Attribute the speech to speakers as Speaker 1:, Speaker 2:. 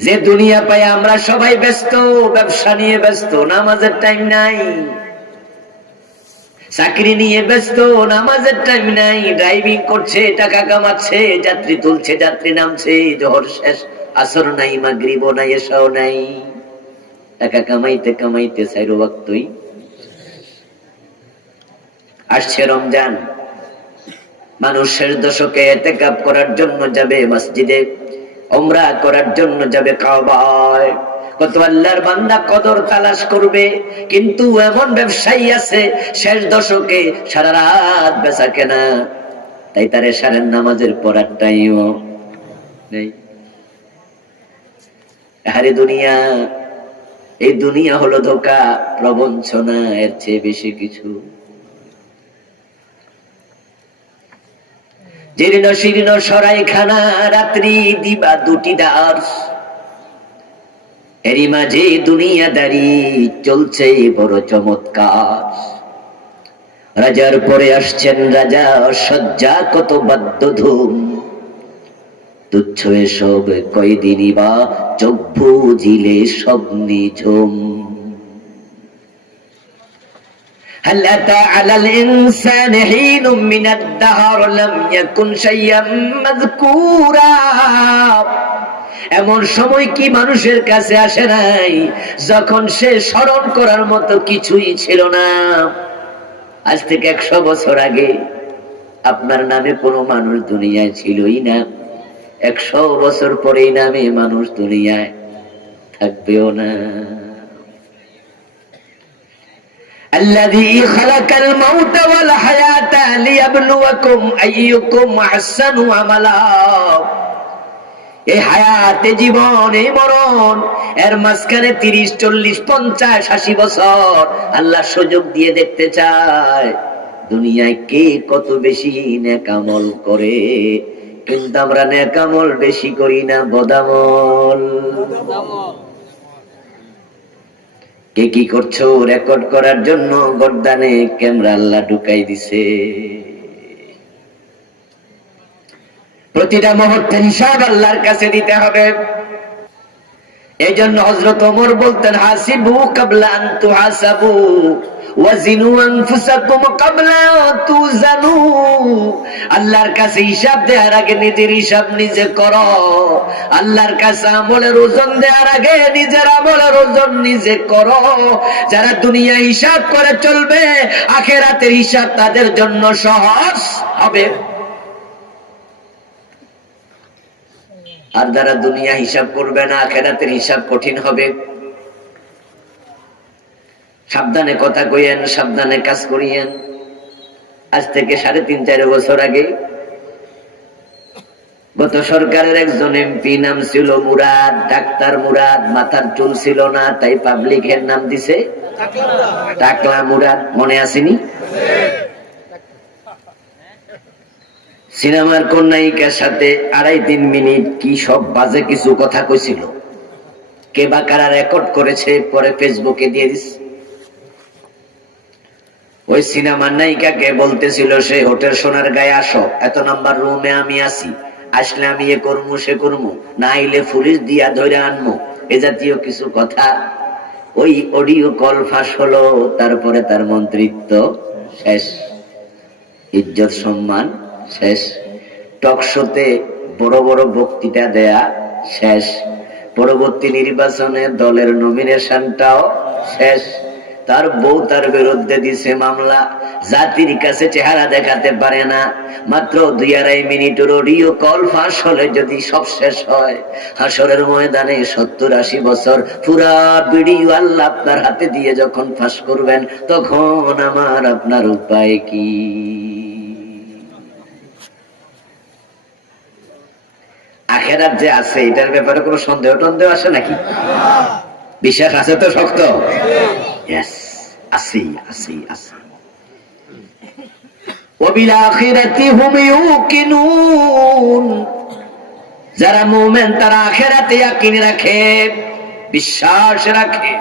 Speaker 1: যে দুনিয়া পাই আমরা সবাই ব্যস্ত, ব্যবসা নিয়ে ব্যস্ত, নামাজের টাইম নাই। চাকরি নিয়ে ব্যস্ত, নামাজের টাইম নাই। ড্রাইভিং করছে, টাকা কামাচ্ছে, যাত্রী তুলছে, যাত্রী নামছে, জহর শেষ, আসর নাই মাগরিব নাই এসাও নাই। টাকা কামাইতে কামাইতে সাইরো বক্তই আসছে রমজান। মানুষ শেষ দশকে এতে কাপ করার জন্য যাবে মসজিদে ওমরা করার জন্য যাবে কাবায়। কত আল্লাহর বান্দা কদর তালাশ করবে, কিন্তু এমন ব্যবসায়ী আছে, শেষ দশকে সারা রাত বেচা কেনা। তাই তারে সারের নামাজের পড়ার টাইমও নেই। আরে দুনিয়া, এই দুনিয়া হলো ধোকা, প্রবঞ্চনা, এর চেয়ে বেশি কিছু। জীর্ণ শীর্ণ সরাইখানা রাত্রি দিবা দুটি দাস এরই মাঝে দুনিয়াদারি চলছে বড় চমৎকার। রাজার পরে আসছেন রাজা সজ্জা কত বাদ্য ধুম তুচ্ছ এসব কয়দিনই বা চোখ বুঝিলে সব নিঝুম। هل أتى على الإنسان حين من الدهر لم يكن شيئا مذكورا এমন সময় কি মানুষের কাছে আসে নাই যখন সে স্মরণ করার মতো কিছুই ছিল না আজ থেকে একশো বছর আগে আপনার নামে কোনো মানুষ দুনিয়ায় ছিলই না একশো বছর পরেই নামে মানুষ দুনিয়ায় থাকবেও না الذي خلق الموت والحياة ليبلوكم أيكم أحسن عملا এই হায়াতে জীবন এই মরণ এর মাঝখানে তিরিশ চল্লিশ পঞ্চাশ আশি বছর আল্লাহ সুযোগ দিয়ে দেখতে চায় দুনিয়ায় কে কত বেশি নেকামল করে কিন্তু আমরা নেকামল বেশি করি না বদামল কে কি করছ রেকর্ড করার জন্য? গর্দানে ক্যামেরা আল্লাহ ঢুকাই দিছে। প্রতিটা মুহূর্তের হিসাব আল্লাহর কাছে দিতে হবে। এই জন্য হজরত ওমর বলতেন, হাসিবু কাবলা আল্লাহর কাছে হিসাব দেওয়ার আগে নিজের হিসাব নিজে করো। আল্লাহর কাছে আমলের ওজন দেওয়ার আগে নিজের আমলের ওজন নিজে করো। যারা দুনিয়া হিসাব করে চলবে, আখেরাতের হিসাব তাদের জন্য সহজ হবে। আর যারা দুনিয়া হিসাব করবে না আখেরাতের হিসাব কঠিন হবে। সাবধানে কথা কইয়েন সাবধানে কাজ করিয়েন। আজ থেকে সাড়ে তিন চার বছর আগে গত সরকারের একজন এমপি নাম ছিল মুরাদ ডাক্তার মুরাদ মাথার চুল ছিল না তাই পাবলিকের নাম দিছে। টাকলা মুরাদ মনে আসেনি? সিনেমার কোন নায়িকার সাথে আড়াই তিন মিনিট কি সব বাজে কিছু কথা কইছিল? কে বা কারা রেকর্ড করেছে পরে ফেসবুকে দিয়ে দিস। ওই সিনেমার নায়িকাকে বলতেছিল, সে হোটেল সোনার গায়ে আসো, এত নাম্বার রুমে আমি আসি আসলে আমি এ করব সে করব না আইলে পুলিশ দিয়া ধরে আনব এ জাতীয় কিছু কথা। ওই অডিও কল ফাঁস হলো, তারপরে তার মন্ত্রিত্ব শেষ। ইজ্জত সম্মান। শেষ। টকশোতে বড় বড় বক্তৃতা দেয়া শেষ। পরবর্তী নির্বাচনে দলের নমিনেশনটাও শেষ। তার বউ তার বিরুদ্ধে দিছে মামলা। জাতির কাছে চেহারা দেখাতে পারে না। মাত্র দুই আড়াই মিনিটের অডিও কল ফাঁস হলে যদি সব শেষ হয়, হাসরের ময়দানে সত্তর আশি বছর পুরা ভিডিও আল্লাহ আপনার হাতে দিয়ে যখন ফাঁস করবেন, তখন আমার আপনার উপায় কি? আখেরাত যে আছে, এটার ব্যাপারে কোনো সন্দেহ টন্দেহ আসে নাকি? বিশ্বাস আছে তো শক্ত? আসি আসি আসি যারা মোমেন, তারা আখেরাতে আকিনে রাখে, বিশ্বাস রাখে।